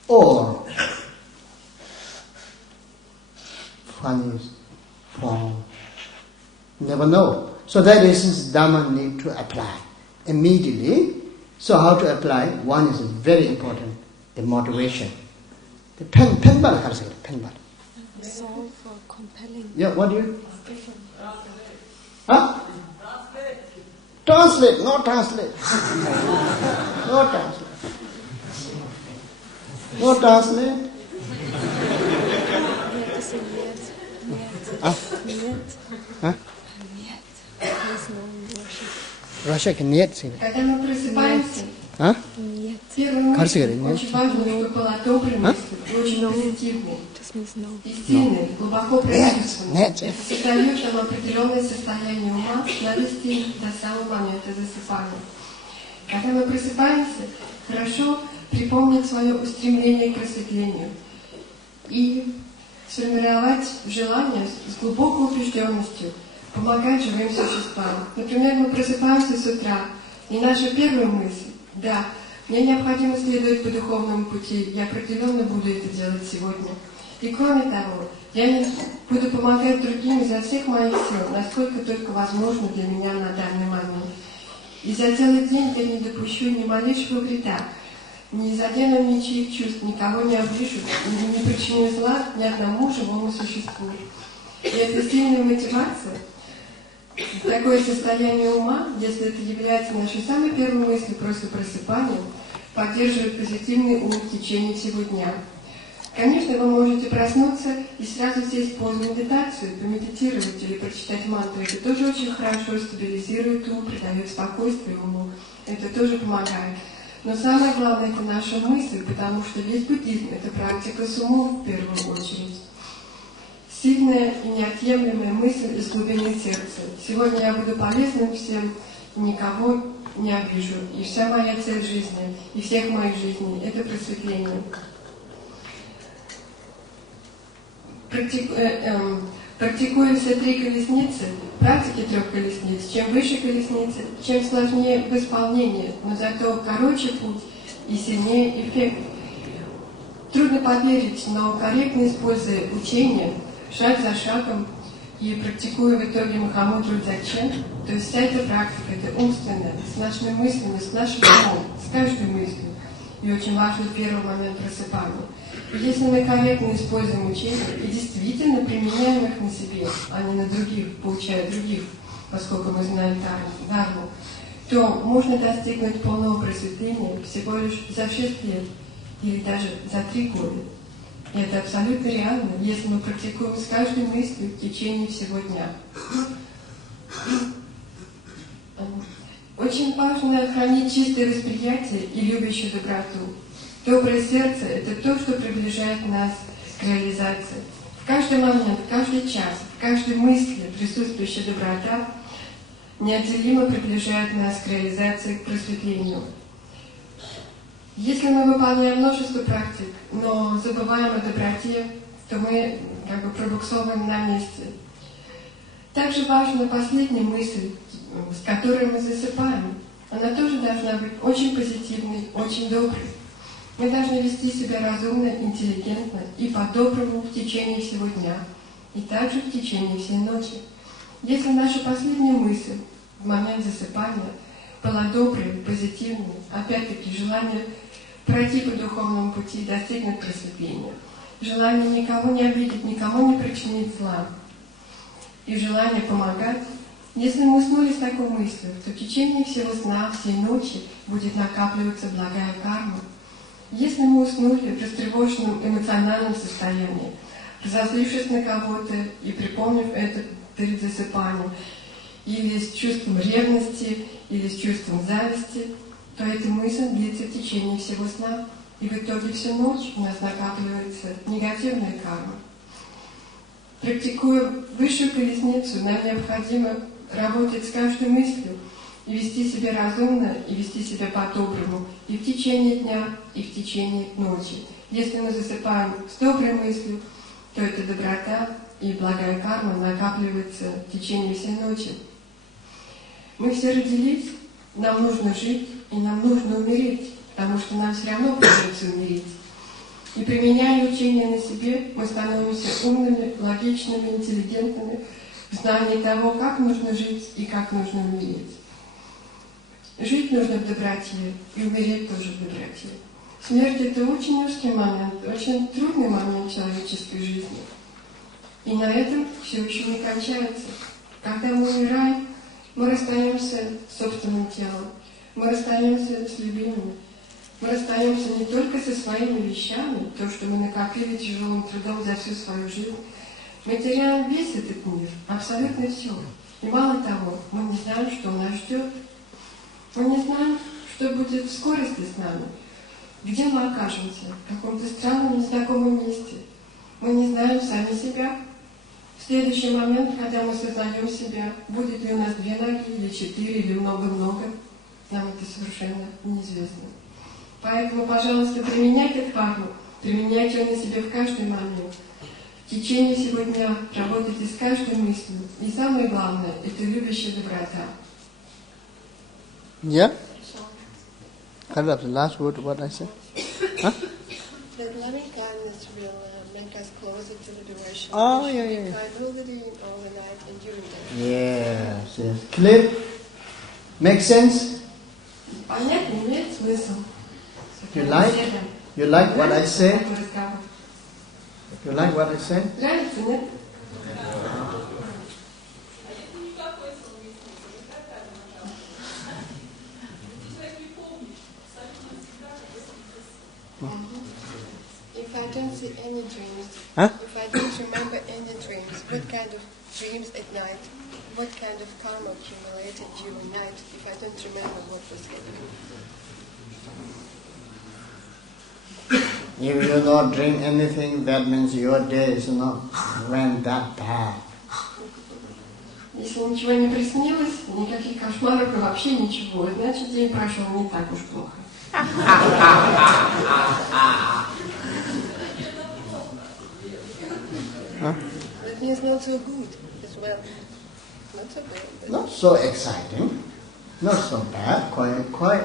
Or funny form. Never know. So that is Dhamma need to apply immediately. So how to apply? One is very important, the motivation. The pen ball, pen ball. Solve for compelling. Yeah, what do you? Huh? Translate, no translate. No translate. No translate. Russia can нет. Когда мы просыпаемся, первый мысль очень важно, чтобы была добрая мысль и очень позитивная, и сильная, глубоко прочувствованная. Создает нам определенное состояние ума на весь день до самого момента засыпания. Когда мы просыпаемся, хорошо припомнить свое устремление к просветлению и сформировать желание с глубокой убежденностью помогать живым существам. Например, мы просыпаемся с утра, и наша первая мысль: да, мне необходимо следовать по духовному пути, я определенно буду это делать сегодня. И кроме того, я буду помогать другим изо всех моих сил, насколько только возможно для меня на данный момент. И за целый день я не допущу ни малейшего вреда, не задену ничьих чувств, никого не обижу, не причиню зла ни одному живому существу. И это сильная мотивация. Такое состояние ума, если это является нашей самой первой мыслью после просыпания, поддерживает позитивный ум в течение всего дня. Конечно, вы можете проснуться и сразу сесть в позу медитацию, помедитировать или прочитать мантру. Это тоже очень хорошо стабилизирует ум, придает спокойствие уму. Это тоже помогает. Но самое главное — это наша мысль, потому что весь буддизм — это практика с умом в первую очередь. Сильная и неотъемлемая мысль из глубины сердца. Сегодня я буду полезным всем, никого не обижу. И вся моя цель жизни, и всех моих жизней — это просветление. Практикуя все три колесницы, практики 3 колесниц, чем выше колесницы, чем сложнее в исполнении, но зато короче путь и сильнее эффект. Трудно поверить, но корректно используя учение, шаг за шагом, и практикуя в итоге Махамудру дзогчен, то есть вся эта практика, это умственная, с нашими мыслями, с нашим умом, с каждой мыслью. И очень важный первый момент просыпания. И если мы корректно используем учение и действительно применяем их на себе, а не на других, получая других, поскольку мы знаем дхарму, то можно достигнуть полного просветления всего лишь за 6 лет или даже за 3 года. И это абсолютно реально, если мы практикуем с каждой мыслью в течение всего дня. Очень важно хранить чистое восприятие и любящую доброту. Доброе сердце — это то, что приближает нас к реализации. В каждый момент, в каждый час, в каждой мысли присутствующая доброта неотделимо приближает нас к реализации, к просветлению. Если мы выполняем множество практик, но забываем о доброте, то мы пробуксовываем на месте. Также важна последняя мысль, с которой мы засыпаем. Она тоже должна быть очень позитивной, очень доброй. Мы должны вести себя разумно, интеллигентно и по-доброму в течение всего дня, и также в течение всей ночи. Если наша последняя мысль в момент засыпания была доброй, позитивной, опять-таки желание пройти по духовному пути, достигнуть просветления, желание никого не обидеть, никому не причинить зла, и желание помогать. Если мы уснули с такой мыслью, то в течение всего сна, всей ночи будет накапливаться благая карма. Если мы уснули в растревоженном эмоциональном состоянии, разозлившись на кого-то и припомнив это перед засыпанием, или с чувством ревности, или с чувством зависти, то эта мысль длится в течение всего сна, и в итоге всю ночь у нас накапливается негативная карма. Практикуя высшую колесницу, нам необходимо работать с каждой мыслью, и вести себя разумно, и вести себя по-доброму, и в течение дня, и в течение ночи. Если мы засыпаем с доброй мыслью, то эта доброта и благая карма накапливается в течение всей ночи. Мы все родились, нам нужно жить, и нам нужно умереть, потому что нам все равно придется умереть. И применяя учение на себе, мы становимся умными, логичными, интеллигентными, в знании того, как нужно жить и как нужно умереть. Жить нужно в доброте, и умереть тоже в доброте. Смерть — это очень узкий момент, очень трудный момент человеческой жизни. И на этом все еще не кончается. Когда мы умираем, мы расстаемся с собственным телом, мы расстаемся с любимыми, мы расстаемся не только со своими вещами, то, что мы накопили тяжелым трудом за всю свою жизнь. Мы теряем весь этот мир, абсолютно все. И мало того, мы не знаем, что нас ждет. Мы не знаем, что будет в скорости с нами. Где мы окажемся? В каком-то странном, незнакомом месте. Мы не знаем сами себя. В следующий момент, когда мы сознаем себя, будет ли у нас 2 ноги, или 4, или много-много, нам это совершенно неизвестно. Поэтому, пожалуйста, применяйте дхарму, применяйте ее на себе в каждый момент. В течение всего дня работайте с каждой мыслью. И самое главное — это любящая доброта. Yeah? Kind of the last word, what I said? Huh? That loving kindness will make us closer to the devotion. Oh, yeah. Kind all the day, all the night, and during the night. Yes. Clear? Make sense? Понятно, имеет смысл. You like what I said? You like what I said? Нравится, нет? If I don't see any dreams, Huh? if I don't remember any dreams, what kind of dreams at night, what kind of karma accumulated during night if I don't remember what was happening? If you don't drink anything, that means your day is not went that bad. Если ничего не приснилось, никаких кошмаров и вообще ничего, значит, день прошел не так уж плохо. That means not so good as well. Not so bad. But Not so exciting, not so bad, quite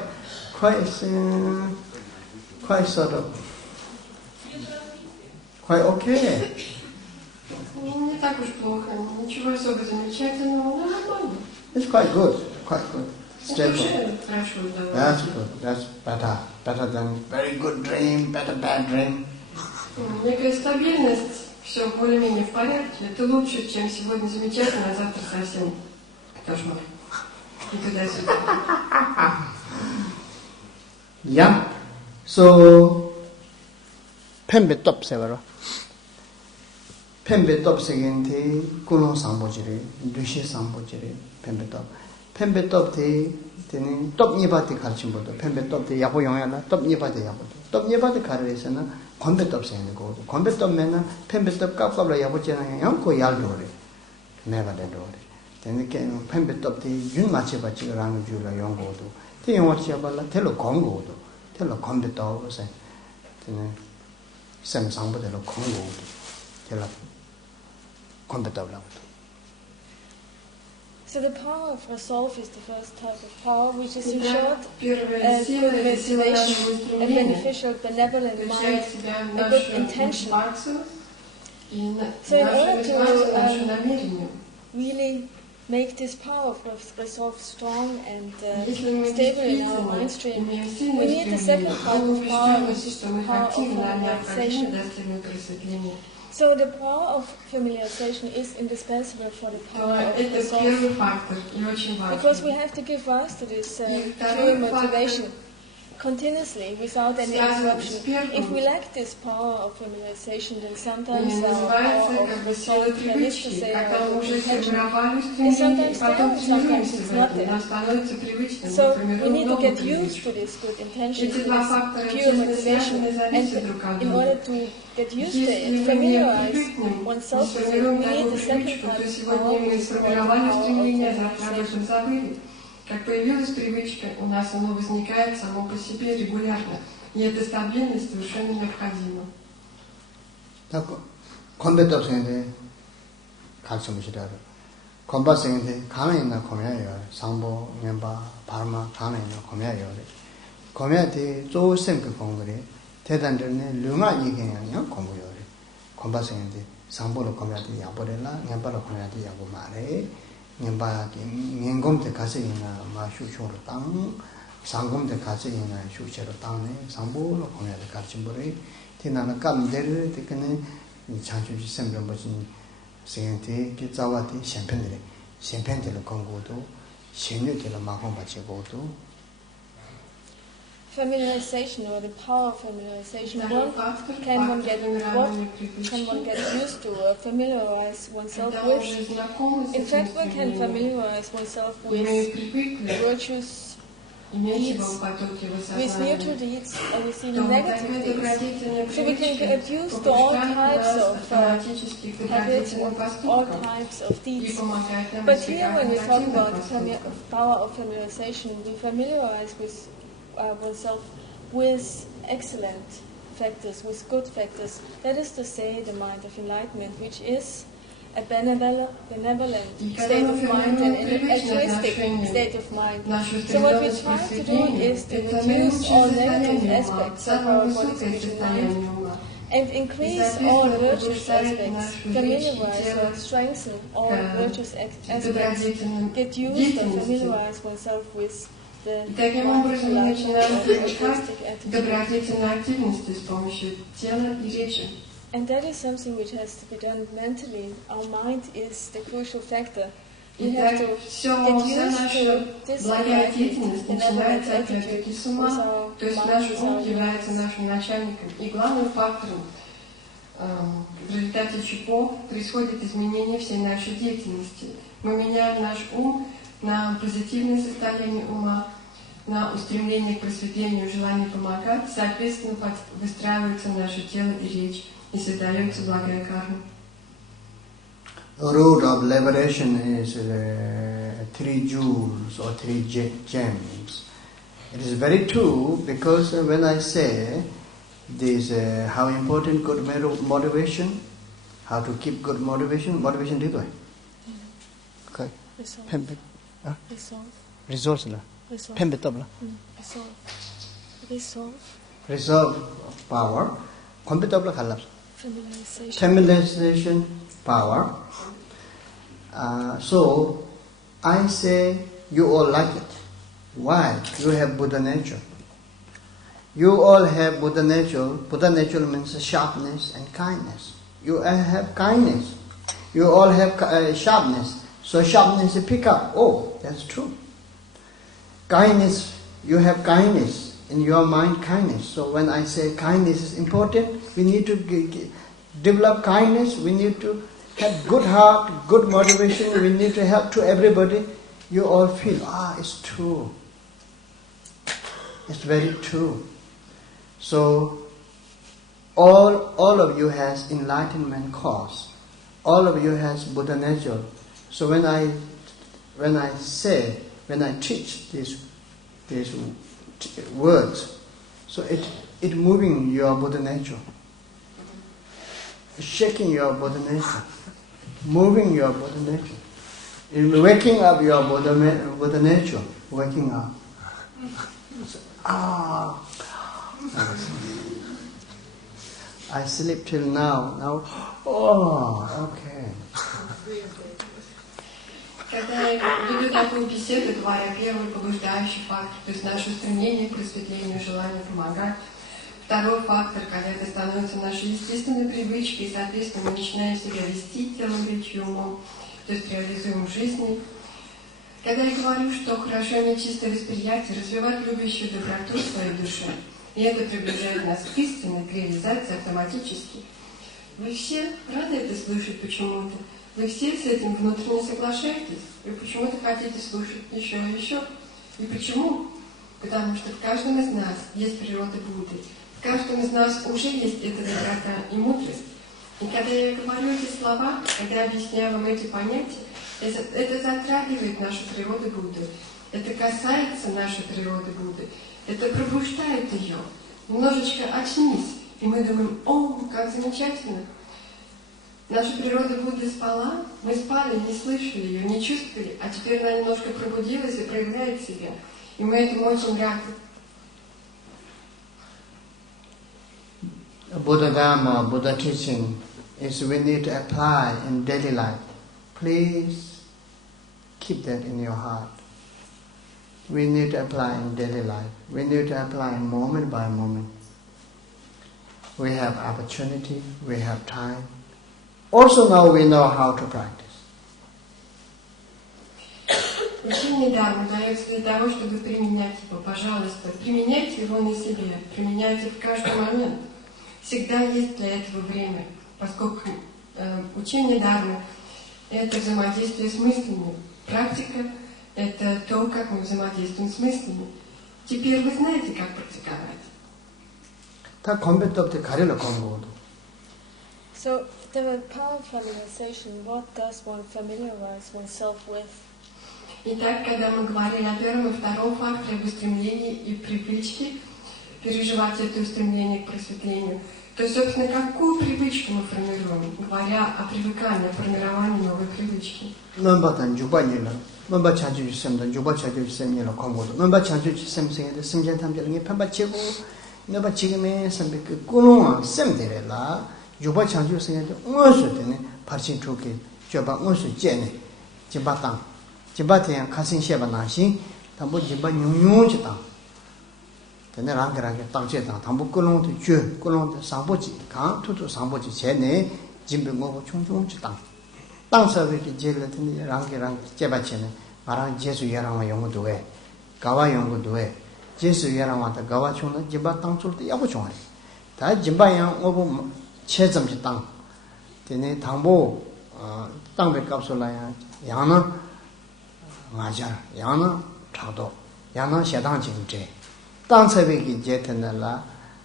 sort of, quite okay. Не так уж плохо, ничего особо замечательного, но нормально. It's quite good. Это Stable. уже хорошо, да. That's good. That's better than very good dream, better bad dream. Некая стабильность, все более-менее в порядке. Это лучше, чем сегодня замечательно, а завтра совсем кошмар. И туда-сюда. Yeah. So, 펜베 톱세버로. 펜베 톱세겐테 꾸노 상보지리, 두시 상보지리, 펜베 톱. 펜베 톱테 되는 톱니바티 가르침보다 펜베 톱테 야고 영야나 톱니바티 야고. 톱니바티 가르에서는 건베 톱세는 거고. 건베 톱면은 펜베 톱 깝깝라 야보잖아요. 영고 yar도래. 내가 되도래. 되는 게 펜베 톱테 윤 맞춰 받지라는 줄로 연구도. 대 영어 시작발라 텔로 공고도. 텔로 건베 톱세. 되는 샘상보다로 공고도. 텔로 건베 톱라고. so the power of resolve is the first type of power, which is in short Первая сила — это сила нашего a устремления. beneficial, benevolent mind, Включает в себя a good нашу intention. мотивацию и So in нашу order to, мотивацию, наше намерение. really make this power of resolve strong and Если мы stable in our mind действительно stream, имеем we сильное need the second стремление, type то мы of power, убеждаемся, which is что the мы power of хотим, нам необходимо familiarization. достигнуть просветления. So the power of familiarization is indispensable for the power of Это resolve, первый фактор и очень because we важный. have to give rise to this И pure второй motivation фактор continuously without any связан interruption. с первым. If we lack this power of familiarization, then sometimes our Называется power как of бы сила resolve, that is to привычки, say, когда мы our уже intention. сформировали устремление, и потом sometimes тренируемся it's в not этом, there. нам становится привычным, мы So we формируем need to новую get used привычку. to this good intention, Эти to два this фактора pure тесно motivation, связаны, зависят друг от and in order друга. to get used to it, Если мы не familiarize привыкнем, мы oneself with it, сформируем we need такую the second привычку, type то of сегодня power, мы which is called the сформировали power of устремление, а завтра об familiarization. этом забыли. Как появилась привычка, у нас оно возникает само по себе регулярно. И эта стабильность совершенно необходима. Так, 건배 톱세인데 가르침이시라고. 건바생인데 가만히 있나 고민해요. 상보, 년바, 바르마 가만히 있나 고민해요. 고민한테 조금 그 공부래. 대단들네 류마 얘기하냐 공부요. compassion, Sambolo community, Yaborella, Yambaro community, Yabomare, Yambaki, Yangum the Casina, Mashu Tang, Sangum the Casina, Shucherotane, Sambolo community, Kachimburi, Tinana Kam Dere, taken in Chanchu December, Sainte, Gizawati, Champagne, Champagne Congoto, Shinu de la Mahombache Goto. Familiarization, or the power of familiarization. Can one get used to or familiarize oneself with? In fact, one can familiarize oneself with virtuous deeds, with neutral deeds, or with even negative deeds. So we can get used to all types of habits, all types of deeds. But here, when we talk about the power of familiarization, we familiarize with oneself with excellent factors, with good factors. That is to say, the mind of enlightenment, which is a benevolent state of mind and an altruistic state of mind. So what we try to do is to reduce all negative aspects of our body, spirit, and mind, and increase all virtuous aspects, familiarize or strengthen all virtuous aspects, get used and familiarize oneself with И таким образом мы начинаем привыкать к добродетельной активности с помощью тела и речи. And that is something which has to be done mentally. Our mind is the crucial factor. We have to get used to this benevolent attitude с ума, то есть наш ум является нашим начальником. И главным фактором, в результате чего происходит изменение всей нашей деятельности. Мы меняем наш ум на позитивное состояние ума, на устремление к просветлению, желание помогать, соответственно, выстраивается наше тело и речь, и создается благая карма. The root of liberation is 3 jewels or 3 gems. It is very true because when I say this, how important good motivation, how to keep good motivation do you okay. Resolve. Resolve power. Familiarization power. So I say you all like it. Why? You have Buddha nature. You all have Buddha nature. Buddha nature means sharpness and kindness. You have kindness. You all have sharpness. So sharpness you pick up. Oh, that's true. Kindness, you have kindness. In your mind, kindness. So when I say kindness is important, we need to develop kindness. We need to have good heart, good motivation. We need to help to everybody. You all feel, it's true. It's very true. So all of you has enlightenment cause. All of you has Buddha nature. So when I teach these words, so it moving your Buddha nature, shaking your Buddha nature, moving your Buddha nature, waking up your Buddha nature, waking up. I sleep till now. Okay. Когда я веду такую беседу, говоря первый побуждающий фактор, то есть наше устремление к просветлению, желание помогать. Второй фактор, когда это становится нашей естественной привычкой, и, соответственно, мы начинаем себя вести телом, речью, умом, то есть реализуем в жизни. Когда я говорю, что хорошо иметь чистое восприятие, развивать любящую доброту в своей душе, и это приближает нас к истине, к реализации автоматически. Вы все рады это слышать почему-то? Вы все с этим внутренне соглашаетесь? Вы почему-то хотите слушать еще и еще? И почему? Потому что в каждом из нас есть природа Будды. В каждом из нас уже есть эта доброта и мудрость. И когда я говорю эти слова, когда объясняю вам эти понятия, это затрагивает нашу природу Будды. Это касается нашей природы Будды. Это пробуждает ее. Немножечко очнись. И мы думаем, как замечательно. Наша природа Будды спала, мы спали, не слышали ее, не чувствовали, а теперь она немножко пробудилась и проявляет себя. И мы этому очень рады. Buddha Dharma, Buddha teaching is we need to apply in daily life. Please keep that in your heart. We need to apply in daily life. We need to apply moment by moment. We have opportunity, we have time. Also now we know how to practice. Учение Дхармы дается для того, чтобы применять его. Пожалуйста, применяйте его на себе, применяйте в каждый момент. Всегда есть для этого время, поскольку учение Дхармы – это взаимодействие с мыслями. Практика – это то, как мы взаимодействуем с мыслями. Теперь вы знаете, как практиковать. So, the power of familiarization, what does one familiarize oneself with? Итак, когда мы говорили о первом и втором факторе, об устремлении и привычке, переживать это устремление к просветлению, то, собственно, какую привычку мы формируем, говоря о привыкании, о формировании новой привычки? Jibatiyan kasin sheba nanshin, tambu jiba nyung chitang. Tene rangi tang chetang, tambu kulong tu ju, kulong tu sangpo chi, kaan tutu sangpo chi che ne, jimbi ngobo chung chung chitang. Tang sabi ki jele tene rangi jeba che ne, marang jesu yarangwa yungu duwe, gawa yungu duwe, jesu yarangwa ta gawa chung na jiba tang chul tu yabu chung hari. Ta jimba yang ngobo che zam chitang. Tene tambu tangbe kapsula yang na, Majar, Yana, Chado, Yana Shadang Jingje. Dangsabiki Jetanala,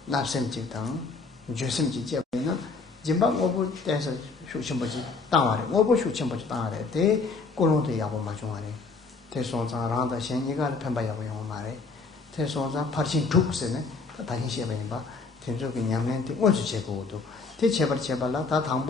Napsim Jitang, Jusim Jibina, Jimba Obu Dance Shuchimbaji, Tawari, Obu Shuchimbaji Tare, Te, Gurun to Yabu Majumari, Te Sonza Randa Sheniga, Pembayabu Mare, Te Sonza Parchin Tuksene, Tahin Shebimba, Tenzuki Yamen, the Unsu Chebudu, Te Cheber Chebala, Tatam.